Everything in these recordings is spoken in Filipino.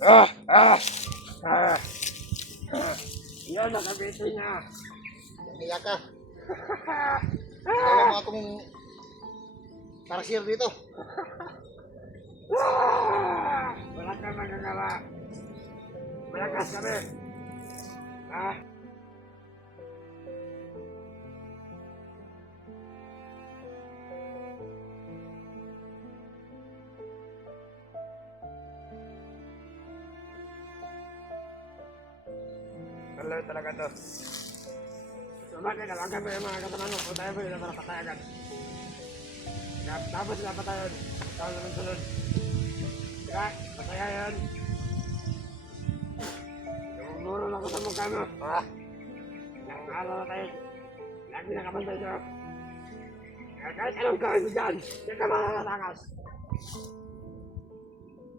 Ah! Ah! Ah! Ah! Yan, nakabitin na. Umiyak ka. Alam mo akong tarsier dito. Ah! Wala kang magagawa. Malakas kami. Ah! Talaga talaga to. Sumakit, alagan mo yung mga kasama mo. Putayan mo yun para patayagan. Tapos sila patayan. Tapos naman sunod. Diba? Patayan. Lumuro lang ko sa mukha mo. Ah! Ilang araw na tayo. Lagi nakabantay siya. Kahit anong gawin mo dyan, hindi ka makakatakas.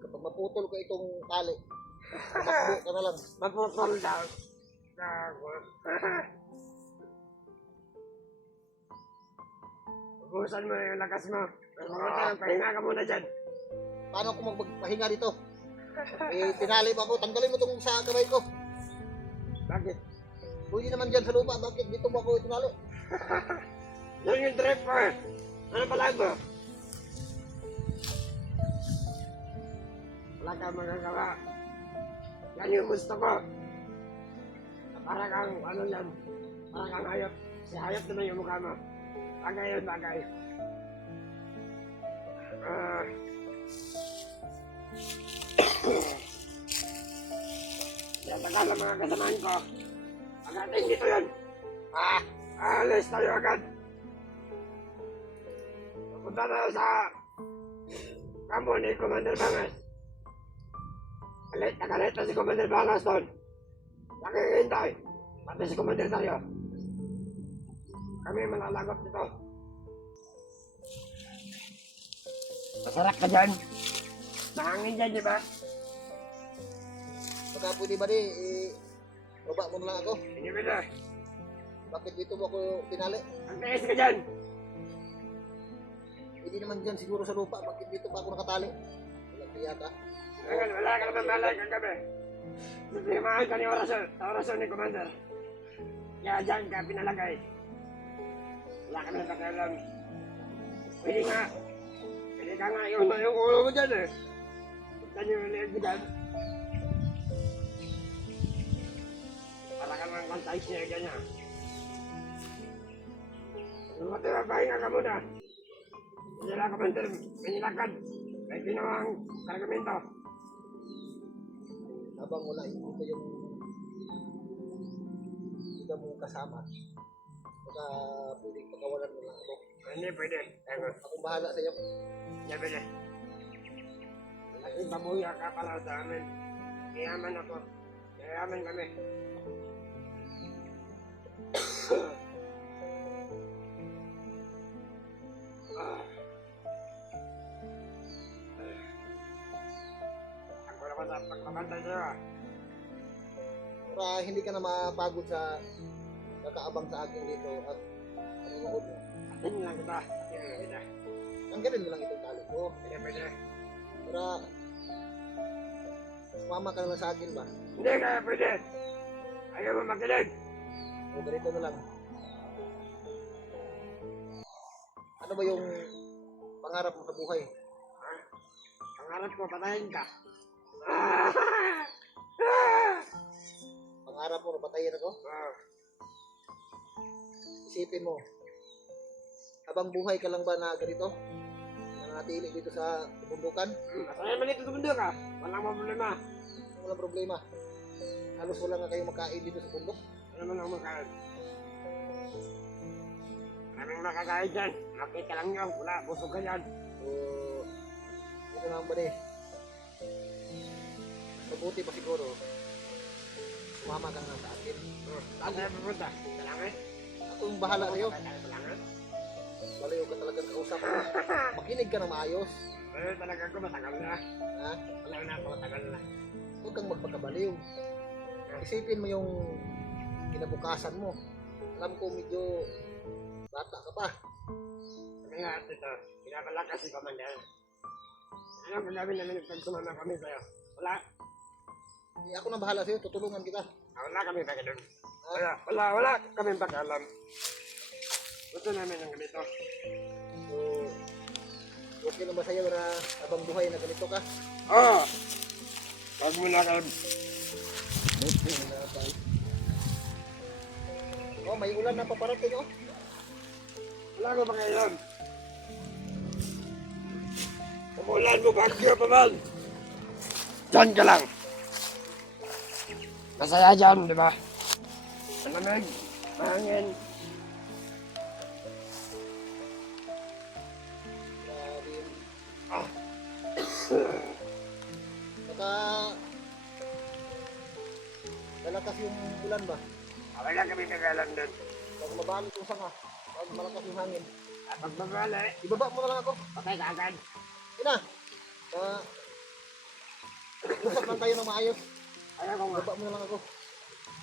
Kapag maputol ko itong tali, tumakbo ka na lang. Maputol daw. Ubusan mo yung lakas mo. Pahinga ka muna dyan. Paano ako magpahinga dito? Eh, tinali pa ako. Tanggalin mo itong sa kamay ko. Bakit? Pwede naman dyan sa lupa. Bakit dito mo ako tinali? Yan yung trip ko eh. Ano pala ito? Wala kang magagawa. Yan yung gusto ko. Para kang ano yan. Para kang hayop. Si hayop naman yung mukha mo. Bagay yun, bagay. Yan tagal ang mga kasamaan ko. Agatin dito yun. Alis tayo agad. Punta tayo sa kampo ni Commander Bangas. Nakalit na si Commander Bangas doon. Nakikintay. Pati si Commander tayo. Kami malalagap dito. Masarap ka dyan. Mahangin dyan, di ba? Baka pwede ba di, baba mo na lang ako. Hindi mo na. Bakit dito mo ako tinali? Ang tiis ka dyan. Hindi naman dyan siguro sa lupa. Bakit dito pa ako nakatali? Walang tiyak ka. Wala ka naman malay kang gabi. Nagpimaan ka ni orasyon ni Commander. Kaya dyan ka pinalagay. Wala ka naman pakialam. Pwede nga. Pwede ka nga yung ulo mo dyan eh. Saan yung leeg mo dyan? Para ka naman kontaisya niya. Kung matipapahinga ka muna. Hindi lang Commander, may nilakad. May ginawang kargamento. Habang wala dito yung iba mong kasama. Baka pwedeng pagkawalan mo lang ako. Hindi pwede. Akong bahala sa iyo. Hindi pwede. Malaking babuya ka pala sa amin. Mayaman ako. Mayaman kami. Ako naman sa pagpapantay sa'yo. Para hindi ka na mapagod sa nakaabang sa akin dito at manunood mo. Atin lang kita. Atin lang kita. Tanggalin mo lang itong tali ko. Hindi pwede. Para sumama ka na lang sa akin ba? Hindi kaya pwede. Ayaw mo makinig. O ganito na lang. Ano ba yung pangarap mo sa buhay? Pangarap ko patayin ka. Pangarap mo na patayin ako? Isipin mo, habang buhay ka lang ba na ganito? Nanatili dito sa bundukan? Masaya man dito sa mundo ka. Walang problema. Walang problema. Halos wala nga kayo makain dito sa bundok. Ano man ang makain? Maraming makakain dyan. Makita lang nyo. Wala, busog ka dyan. So, ito lang ba mabuti pa siguro, sumama ka na sa akin. Saan tayo pupunta? Sa langit? Ako yung bahala sa'yo. Sa langit? Balayo ka talagang kausap. Makinig ka na maayos. Pero talaga ko matagal na. Ha? Wala na ako matagal na. Huwag kang magpagkabaliw. Isipin mo yung kinabukasan mo. Alam ko medyo bata ka pa. Kami nga at ito, pinapalakas si Commander. Anong gagawin namin pag sumama kami sa'yo? Wala. Ako na bahala sa'yo, tutulungan kita. Wala kami pakialam. Wala kami pakialam. Gusto namin ng ganito. So, okay na ba sa'yo na habang buhay na ganito ka? Oo. Wag mo na kayo. Oh, may ulan na paparating oh. Wala ko pakialam. Umulan mo bagyo pa man. Diyan ka lang. Masaya dyan, di ba? Malamig, mahangin. Grabe yun. Ah. Baka lalakas yung ulan ba? Wala kami pakialam doon. Pag mabalik yung sanga, pag malakas yung hangin. Pag mabali, Ibaba mo na lang ako. patay ka agad. Ina! Usap lang tayo ng maayos. Ayaw ko nga. Ibaba mo na lang ako.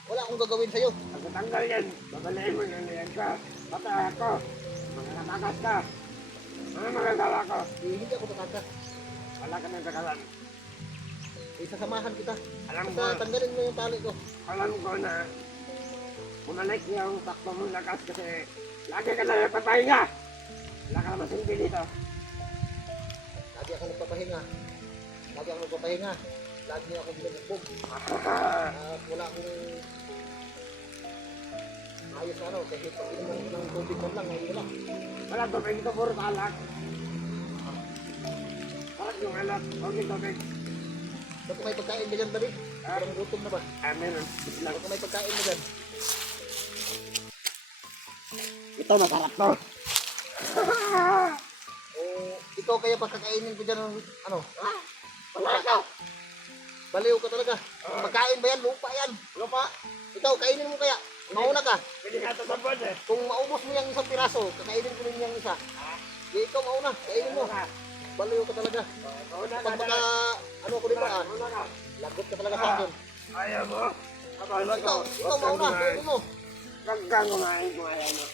Wala akong gagawin sa'yo. Pag natanggal yan, babaliin mo na niyan ka. Patay ako. Magkakatakas ka. Ano magagawa ko? Hindi ako tatakas. Wala kami pakialam. Isasamahan kita. Alam ko, Basta tanggalin mo yung tali ko. alam ko na bumalik yung takbo mong lakas kasi lagi ka na nagpapahinga. Wala ka naman silbi dito. Lagi ako nagpapahinga. Lagi ako binabugbog. Wala akong ayos na ano. Kasi pag inuman ko ng tubig man lang, ngayon wala. Wala tubig dito, puro alak. Alak yung alak, huwag yung tubig. Ba't may pagkain ka dyan, David? Parang gutom na ba? Meron. Lang. Ba't may pagkain ka dyan? Ito, masarap to. O ikaw kaya pagkakainin ko dyan ng ano? Wala ka. Baliw ka talaga. Pagkain ba yan? Lupa yan. Lupa. Ikaw, kainin mo kaya. Mauna ka. Pwede ka ito sa bod eh. Kung maubos mo yung isang piraso, kakainin ko rin yung isa. Di ikaw mauna. Kainin mo. Baliw ka talaga. Mauna ka Pag na. maka, ano ko dito ah. Mauna ka. Lagot ka talaga sa akin. Ayaw mo. Abala ko. Ikaw mauna. Kainin mo. Huwag kang kumain kung ayaw mo.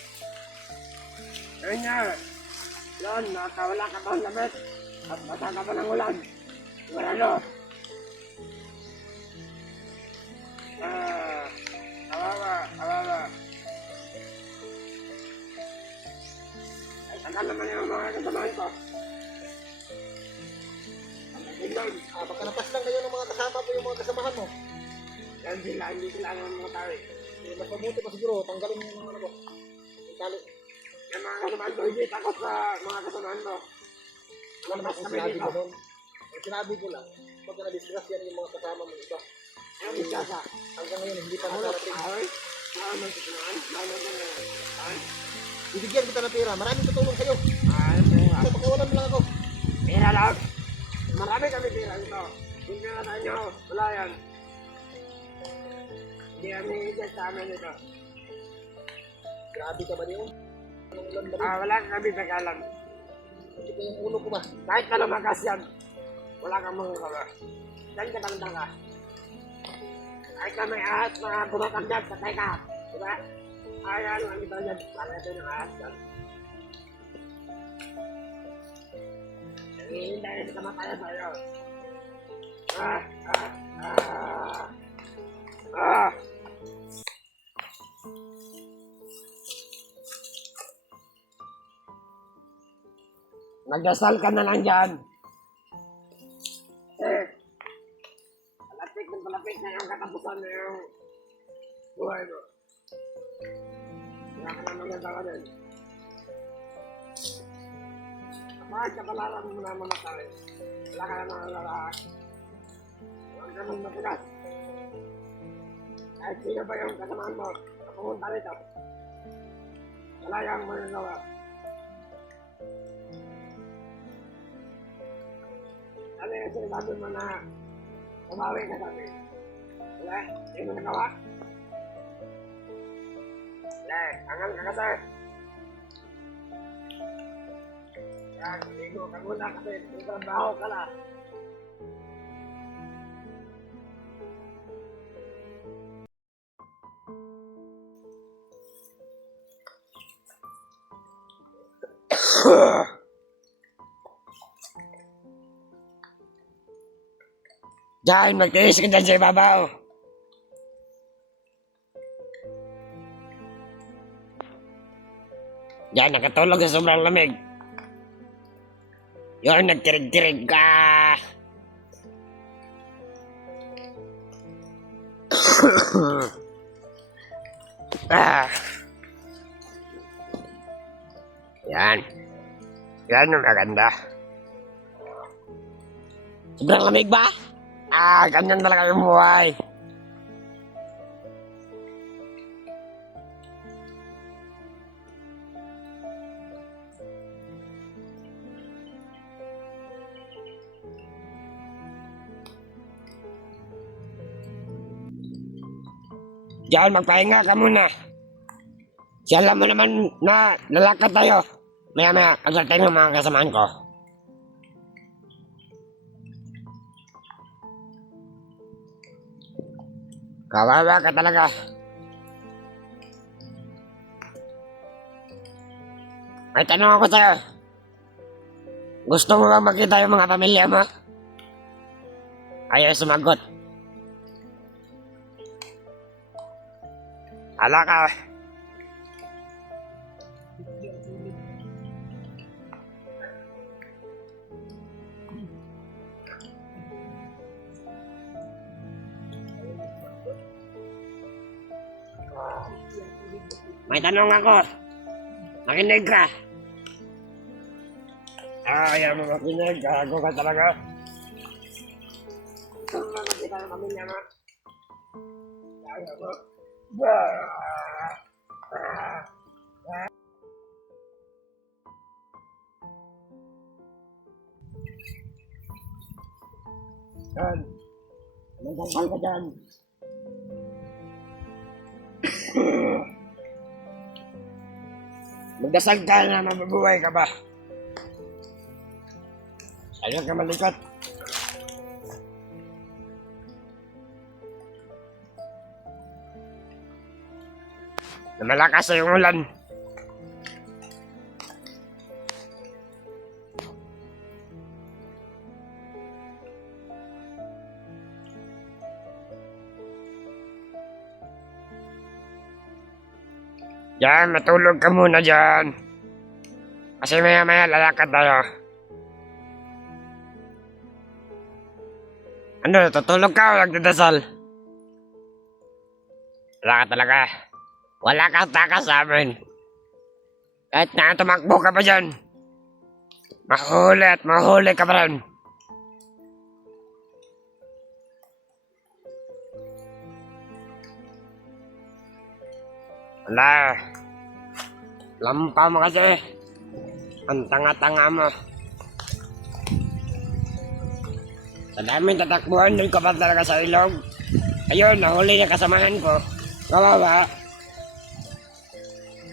Ayun nga. Yan, nakawala ka pa ng lamit. At basa ka pa ng ulan. Wala no. Awawa. Ay, tagal naman yung mga kasamahan ko. Tingnan. Baka napas lang kayo ng mga kasama mo yung mga kasamahan mo. Yan sila, hindi sila ang mga tao eh. Mas mabuti pa siguro. Tanggalin mo yung ano ko. Yung tali. Yung mga kasamahan ko, hindi takot sa mga kasamahan mo. Wala naman akong sinabi ko noon. Ang sinabi ko lang, pag na-discuss yan yung mga kasama mo iba. Ang isasa. Hanggang ngayon, hindi pa Ano? nakarating. Ay, ano sa kasamahan? Ano sa kasamahan? Bibigyan kita ng pera. Maraming tutulong sa'yo. Ano nga? Kasi pagkawalan mo lang ako. Pera lang. Marami kami pera dito. Hindi na tayo. Wala yan. Hindi kami higit sa amin ito. Grabe ka ba niyo? Anong ulan ba rin? Wala kami pagkalam. Hindi ko yung ulo ko ba? Kahit ka lumakas yan, wala kang magagawa. Diyan ka tangtang ka. Kahit na may ahas na bumatang dyan, patay ka. Diba? Ay, ano ang ito dyan? Para ito yung ahas dyan. Hihintay na sa kamatayan sa'yo. Magdasal ka na lang dyan. Palapit na yung katapusan na yung buhay mo. Wala ka na magagawa din. Bakit ka pala lang mo na mamatay? Wala ka na magagawa. Huwag ka mong matigas. Kahit sino ba yung kasamahan mo na pumunta rito? Wala yung magagawa. Ano yung sinasabi mo na umawi ka sa amin? Wala? Hindi mo nagawa? Wala, angal ka kasi. Yan, ligo ka muna kasi trabaho ka na. Diyan, magtiis ka dyan sa ibabaw. Diyan, nakatulog sa sobrang lamig. Yun, nagkirig-kirig ka. Ah. Yan. Yan ang maganda. Sobrang lamig ba? Ganyan talaga yung buhay. Diyan, magpahinga ka muna. Alam mo naman na lalakad tayo. Maya-maya, pagdating ng mga kasamaan ko. Kawawa ka talaga. May tanong ako sa'yo. Gusto mo bang makita yung mga pamilya mo? Ayaw sumagot. Hala ka. May tanong ako. Makinig ka. Ayaw mo makinig. Gago ka talaga. Gusto mo makita ng pamilya mo? Ayaw mo. Yan. Magdasal ka dyan. Magdasal ka na mabubuhay ka ba? Ayaw ka malikot. Na malakas sa yung ulan. Yan, matulog ka muna dyan. Kasi maya-maya lalakad tayo. Ano, tutulog ka o nagdadasal? Wala ka talaga. Wala kang takas sa amin. Kahit na tumakbo ka pa dyan. Mahuli at mahuli ka pa rin. Wala. Lampa mo kasi. Ang tanga-tanga mo. Sa daming tatakbuhan, doon ka pa talaga sa ilog. Ayun, nahuli na kasamahan ko. Kawawa.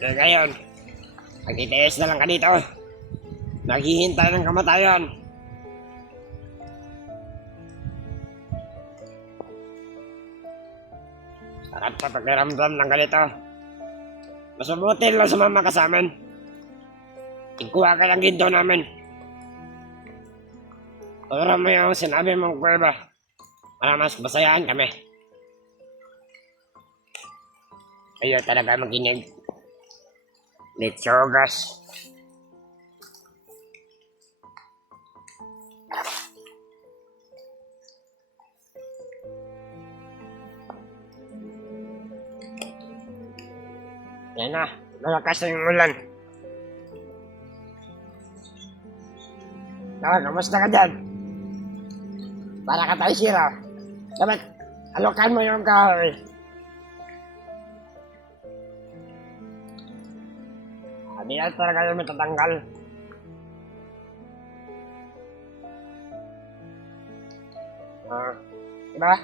Kaya ngayon, nagtitiis na lang ka dito. Naghihintay ng kamatayan. Sarap sa pakiramdam ng ganito. Mas mabuti lang sumama ka sa amin. Ikuha ka ng ginto namin. Turo mo yung sinabi mong kuweba para mas masayaan kami. Ayaw talaga makinig. Litsogas. Yan na, malakas na yung ulan. Kamusta ka dyan? Para ka tayo sira. Dapat, alokan mo yung kahoy. Hindi na talaga yung matatanggal. Diba?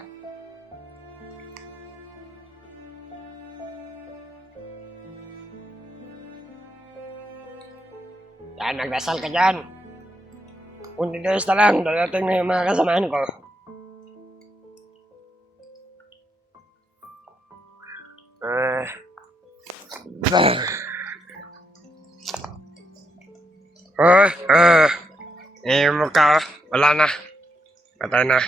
Yan, nagdasal ka dyan. Kung didayos na lang, dadating na yung mga kasamaan ko. Yung mukha, wala na. Patay na.